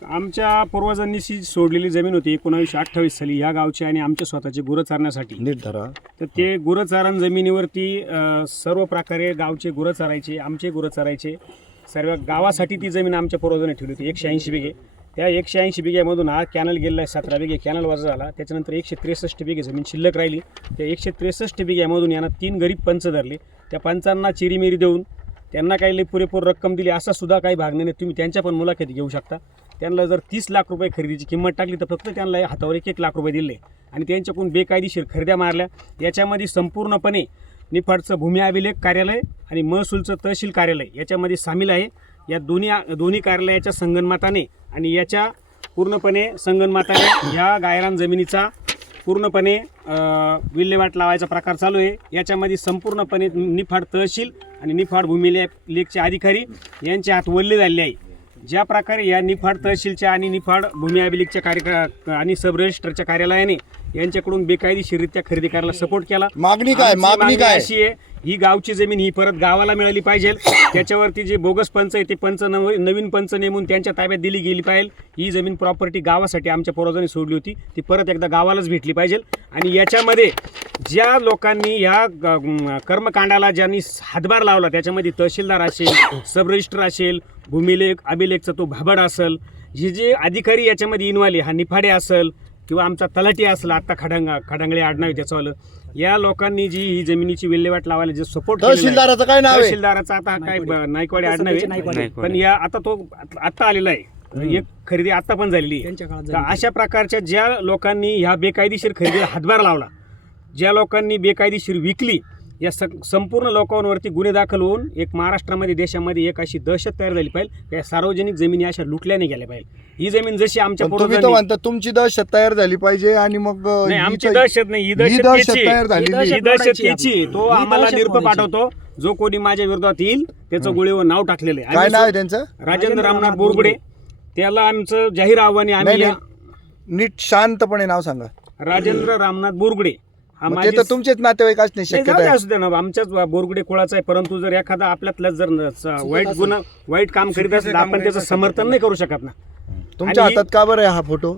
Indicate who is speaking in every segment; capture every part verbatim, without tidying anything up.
Speaker 1: आमच्या पूर्वजांनी जी सोडलेली जमीन होती एकोणावीसशे अठ्ठावीस साली या गावची आणि आमच्या स्वतःचे गुरं चारण्यासाठी.
Speaker 2: नीट धरा.
Speaker 1: तर ते गुरं चारण जमिनीवरती अ, सर्व प्रकारे गावचे गुरं चरायचे, आमचे गुरं चरायचे. सर्व गावासाठी ती जमीन आमच्या पूर्वजांनी ठेवली होती एकशे ऐंशी बिघे. त्या एकशे ऐंशी बिघ्यामधून हा कॅनल गेलेला आहे, सतरा बिघे कॅनल वजा झाला. त्याच्यानंतर एकशे त्रेसष्ट बिघे जमीन शिल्लक राहिली. त्या एकशे त्रेसष्ट बिघ्यामधून यांना तीन गरीब पंच धरले. त्या पंचांना चिरीमिरी देऊन त्यांना काही लई पुरेपूर रक्कम दिली असा सुद्धा काही भागणे नाही. तुम्ही त्यांच्या पण मुलाखती घेऊ शकता. त्यांना जर तीस लाख रुपये खरेदीची किंमत टाकली तर फक्त त्यांना हातावर एक एक लाख रुपये दिले आणि त्यांच्याकडून बेकायदेशीर खरेद्या मारल्या. याच्यामध्ये संपूर्णपणे निफाडचं भूमी अभिलेख कार्यालय आणि महसूलचं तहसील कार्यालय याच्यामध्ये सामील आहे. या दोन्ही दोन्ही कार्यालयाच्या संगनमताने आणि याच्या पूर्णपणे संगनमताने या गायरान जमिनीचा पूर्णपणे विल्हेवाट लावायचा प्रकार चालू आहे. याच्यामध्ये संपूर्णपणे निफाड तहसील आणि निफाड भूमी ले लेखचे अधिकारी यांचे हात वल्ले झालेले आहे. ज्या प्रकारे या निफाड तहसीलच्या आणि निफाड भूमी अभिलेखच्या कार्य आणि सब रजिस्टरच्या कार्यालयाने यांच्याकडून बेकायदेशीररित्या खरेदी करायला सपोर्ट केला.
Speaker 2: मागणी काय
Speaker 1: आमची
Speaker 2: मागणी काय
Speaker 1: अशी आहे, ही गावची जमीन ही परत गावाला मिळाली पाहिजे. त्याच्यावरती जे बोगस पंच आहे ते पंच नव नवीन पंच नेमून त्यांच्या ताब्यात दिली गेली पाहिजे. ही जमीन प्रॉपर्टी गावासाठी आमच्या पूर्वजांनी सोडली होती ती परत एकदा गावालाच भेटली पाहिजे. आणि याच्यामध्ये ज्या लोकांनी या कर्मकांडाला ज्यांनी हातभार लावला त्याच्यामध्ये तहसीलदार असेल, सब रजिस्टर असेल, भूमिलेख अभिलेखचा तो भाबड असेल, जे जे अधिकारी याच्यामध्ये इन्व्हॉल्व हा निफाडे असेल किंवा आमचा तलाठी असला आत्ता खडांग खडांगळे आडनाव त्याचं, या लोकांनी जी ही जमिनीची विल्हेवाट लावायला जे सपोर्ट
Speaker 2: तहसीलदाराचं काय नाव आहे?
Speaker 1: तहसीलदाराचा आता काय नायकवाडे आडनाव आहे, पण या आता तो आत्ता आलेला आहे. एक खरेदी आत्ता पण झालेली आहे. तर अशा प्रकारच्या ज्या लोकांनी ह्या बेकायदेशीर खरेदीला हातभार लावला, ज्या लोकांनी बेकायदेशीर विकली, या स संपूर्ण लोकांवरती गुन्हे दाखल होऊन एक महाराष्ट्रामध्ये देशामध्ये एक अशी दहशत तयार झाली पाहिजे. या सार्वजनिक जमिनी अशा लुटल्या नाही गेल्या पाहिजे. ही जमीन जशी आमच्या
Speaker 2: पण तुम्ही तर
Speaker 1: पूर्वजांनी
Speaker 2: म्हणता तुमची दहशत तयार झाली पाहिजे आणि मग
Speaker 1: नाही,
Speaker 2: ही
Speaker 1: आमची
Speaker 2: तर-
Speaker 1: दहशत नाही, ही
Speaker 2: ही
Speaker 1: दहशत
Speaker 2: दहशत
Speaker 1: त्याची.
Speaker 2: तयार झालेली
Speaker 1: ही
Speaker 2: आहे.
Speaker 1: दहशत त्याची. तो
Speaker 3: ही
Speaker 1: आम्हाला
Speaker 3: दहशत
Speaker 1: निरोप
Speaker 3: कोणाची?
Speaker 1: पाठवतो जो कोणी माझ्या विरोधात येईल त्याचं गोळीवर नाव टाकलेलं आहे.
Speaker 2: काय
Speaker 1: आम्ही
Speaker 2: नाव आहे त्यांचं?
Speaker 1: राजेंद्र रामनाथ बोरगुडे. त्याला आमचं जाहीर आव्हान आहे.
Speaker 2: नाही
Speaker 1: आम्ही
Speaker 2: नाही, नीट शांतपणे नाव सांगा.
Speaker 1: राजेंद्र रामनाथ बोरगुडे हा
Speaker 2: मग
Speaker 1: माझी
Speaker 2: ते तर तुमचेच नातेवाईक असणे
Speaker 1: नाही,
Speaker 2: शक्यता
Speaker 1: जाऊ दे,
Speaker 2: आहे.
Speaker 1: असू दे ना, आमच्याच बोरगुडे कुळाचा आहे. परंतु जर एखादा आपल्यातला जर न- स- वाईट गुन्हा वाईट काम करीत असेल तर आपण त्याचं समर्थन नाही करू शकत ना.
Speaker 2: तुमच्या
Speaker 1: आणि-
Speaker 2: हातात का बरं आहे हा फोटो?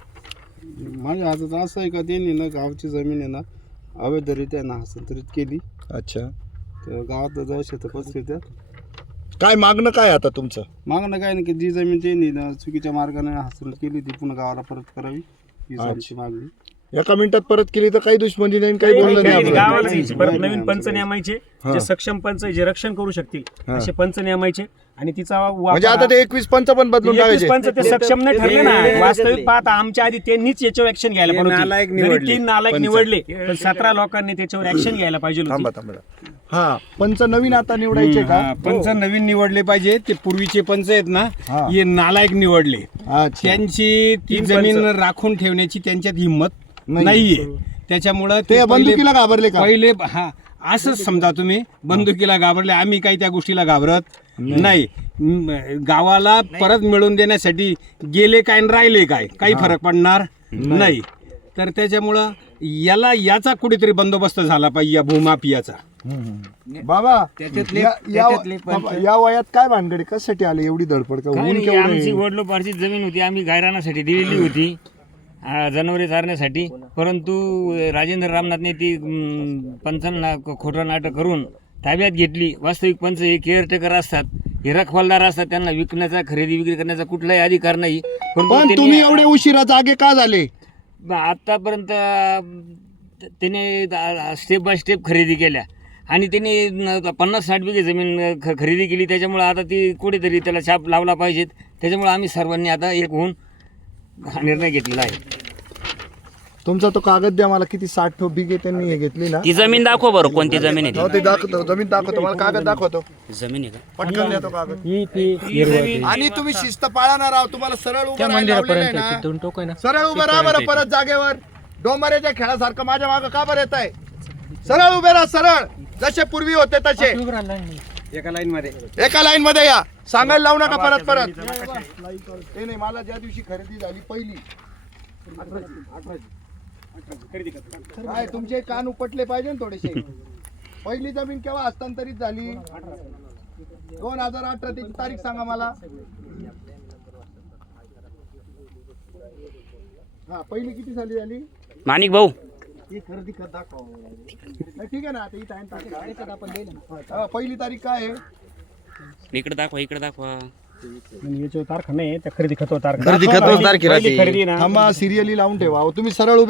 Speaker 4: माझ्या हातात असं आहे का त्यांनी ना गावची जमीन आहे ना अवैधरित्या ना हस्तांतरित केली.
Speaker 2: अच्छा,
Speaker 4: तर गावात दहशत पसरत्या.
Speaker 2: काय मागणं काय आता तुमचं?
Speaker 4: मागणं काय नाही की जी जमीन त्यांनी ना चुकीच्या मार्गाने हस्तांतरित केली ती पुन्हा गावाला परत करावी हीच आमची मागणी.
Speaker 2: एका मिनिटात परत केली तर काही दुश्मनी नाही, काही
Speaker 1: काही-
Speaker 2: बोललं
Speaker 1: काही
Speaker 2: नाही
Speaker 1: नाही,
Speaker 2: आपल्याला.
Speaker 1: गावाला जायचे. परत
Speaker 4: नाही,
Speaker 1: नवीन
Speaker 4: नाही,
Speaker 1: पंच
Speaker 4: आमचं
Speaker 1: नेमायचे
Speaker 2: हा.
Speaker 1: जे सक्षम पंच आहे, जे रक्षण करू शकतील
Speaker 2: हा.
Speaker 1: असे पंच नेमायचे आणि तिचा
Speaker 2: म्हणजे आता ते एकवीस पंच पण बदलून
Speaker 1: एकवीस
Speaker 2: टाकायचे.
Speaker 1: पंच ते सक्षम नाही ठरले ना. वास्तविक पाहता आमच्या आधी त्यांनीच याच्यावर ऍक्शन घ्यायला पाहिजे होती. जरी तीन नालायक निवडले पण सतरा लोकांनी त्याच्यावर ऍक्शन घ्यायला पाहिजे
Speaker 2: थांबा
Speaker 1: होती.
Speaker 2: थांबा. हा, पंच नवीन आता निवडायचे का?
Speaker 5: हा, पंच नवीन निवडले पाहिजे. ते पूर्वीचे पंच आहेत ना,
Speaker 2: हा.
Speaker 5: हे नालायक निवडले.
Speaker 2: अच्छा,
Speaker 5: त्यांची ती
Speaker 1: तीन
Speaker 5: जमीन
Speaker 1: पंच.
Speaker 5: राखून ठेवण्याची त्यांच्यात हिंमत
Speaker 2: नाही.
Speaker 5: नाहीये. त्याच्यामुळं
Speaker 2: ते
Speaker 5: पहिले-
Speaker 2: बंदुकीला घाबरले का?
Speaker 5: पहिले हा असंच समजा तुम्ही बंदुकीला घाबरले. आम्ही काही त्या गोष्टीला घाबरत नाही. म, गावाला परत मिळवून देण्यासाठी गेले काय आणि राहिले काय काही फरक पडणार नाही. तर त्याच्यामुळं याला याचा कुठेतरी बंदोबस्त झाला पाहिजे या भूमाफियाचा.
Speaker 2: बाबा
Speaker 6: त्याच्यातले-
Speaker 2: या- या-
Speaker 6: त्याच्यातले पंच-
Speaker 2: बाबा, या वयात काय भानगडी कशासाठी आले एवढी धडपड का?
Speaker 6: काय
Speaker 2: ऊन
Speaker 6: नाही,
Speaker 2: केवढं
Speaker 6: आमची
Speaker 2: आहे?
Speaker 6: वडलोपारची जमीन होती, आम्ही गायरानासाठी दिलेली होती आ, जनावरे चारण्यासाठी. परंतु राजेंद्र रामनाथने ती म, पंचांना ख- खोटं नाटक करून ताब्यात घेतली. वास्तविक पंच हे केअरटेकर असतात, हे रखवालदार असतात, त्यांना विकण्याचा खरेदी विक्री करण्याचा कुठलाही अधिकार नाही. परंतु
Speaker 2: पण
Speaker 6: त्यांनी-
Speaker 2: तुम्ही एवढे उशिरा जागे का झाले?
Speaker 6: ब- आतापर्यंत अ, त्याने स्टेप बाय स्टेप खरेदी केल्या आणि त्याने न- पन्नास साठ बिघे जमीन ख खरेदी केली. त्याच्यामुळे आता ती कुठेतरी त्याला छाप लावला पाहिजेत. त्याच्यामुळे आम्ही सर्वांनी आता एक होऊन हा निर्णय घेतलेला आहे.
Speaker 2: तुमचा तो कागद द्या मला. किती साठ बिघे त्यांनी हे घेतली ना?
Speaker 7: ती जमीन दाखव बरं, कोणती जमीन आहे
Speaker 2: हो, ते दाखवतो, जमीन दाखवतो मला. कागद दाखवतो,
Speaker 7: ती जमीन आहे का?
Speaker 2: पटकन द्या तो कागद.
Speaker 1: ही ती
Speaker 2: आणि तुम्ही शिस्त पाळणार आहोत. तुम्हाला सरळ उभं राहायला लावलेलं आहे ना? सरळ उभं राहा बरं परत जागेवर. डोंबऱ्याच्या खेळासारखं माझ्या मागं का बरं येत आहे? सरळ उभे राहा, सरळ जसे पूर्वी होते तसे
Speaker 1: एका लाईन मध्ये
Speaker 2: एका लाईन मध्ये या. सांगायला लावू नका परत परत. ते नाही, मला ज्या दिवशी खरेदी झाली पहिली, काय तुमचे कान उपटले पाहिजे ना थोडेसे. पहिली जमीन केव्हा हस्तांतरित झाली? दोन हजार अठरा ची तारीख सांगा मला. हा पहिली किती साली झाली
Speaker 7: माणिक भाऊ
Speaker 2: ही खरेदी खत दाखवा नाही, ठीक आहे ना आता ही टाइम तारीख पहिली तारीख काय आहे
Speaker 7: इकडे दाखवा इकडे दाखवा
Speaker 1: याच्यावर तारखा नाही त्या खरेदी खतावर तारखा
Speaker 2: खरेदी खतावर तारखा
Speaker 1: पहिली खरेदी ना
Speaker 2: थांबा सिरियली लावून ठेवा अहो, तुम्ही सरळ उभे